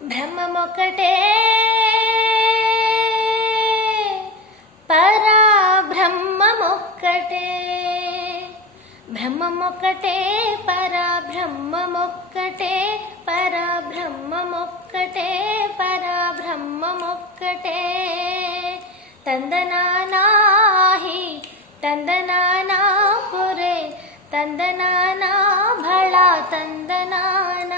బ్రహ్మమొక్కటే పరా బ్రహ్మమొక్కటే బ్రహ్మమొక్కటే పరా బ్రహ్మమొక్కటే పరా బ్రహ్మమొక్కటే పరా బ్రహ్మమొక్కటే తందనానాహి తందనానా పురే తందనానా భళ తందనాన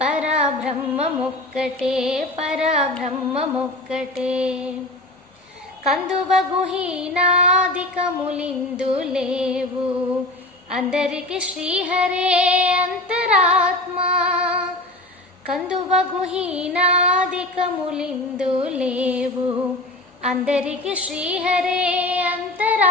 పరబ్రహ్మమొక్కటే పరబ్రహ్మమొక్కటే. కందువగుహీనాదికములిందు లేవు. అందరికి శ్రీహరే అంతరాత్మ. కందువగుహీనాదికములిందు లేవు. అందరికి శ్రీహరే అంతరా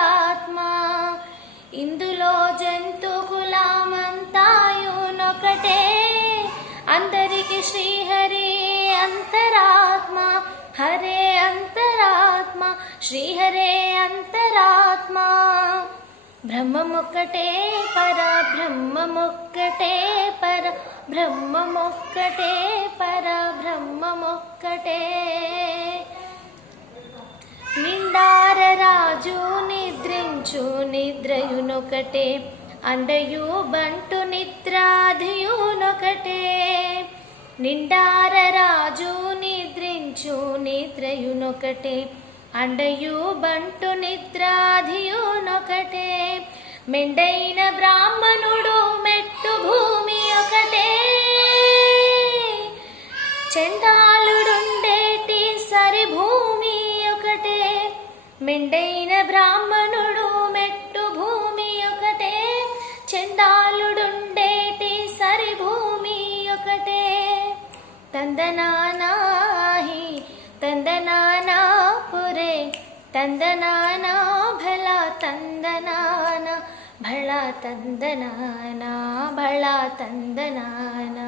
అందరికి శ్రీహరి అంతరాత్మ హరే అంతరాత్మ శ్రీహరే అంతరాత్మ. బ్రహ్మమొక్కటే పర బ్రహ్మమొక్కటే పర బ్రహ్మమొక్కటే పర బ్రహ్మమొక్కటే. నిండార రాజు నిద్రించు నిద్రయునొకటే అండయు బంటుని నిండార రాజు నిద్రించు నిద్రయునొకటే అండయు బంటు నిద్రాధియునొకటే. మెండైన బ్రాహ్మణుడు మెట్టు భూమి ఒకటే. చండాలుడుండేటి సరి భూమి ఒకటే. మెండైన బ్రాహ్మణుడు नाही तन्दना पुरे तन्दना भला तदना भला तन्दना भला तन्दनाना।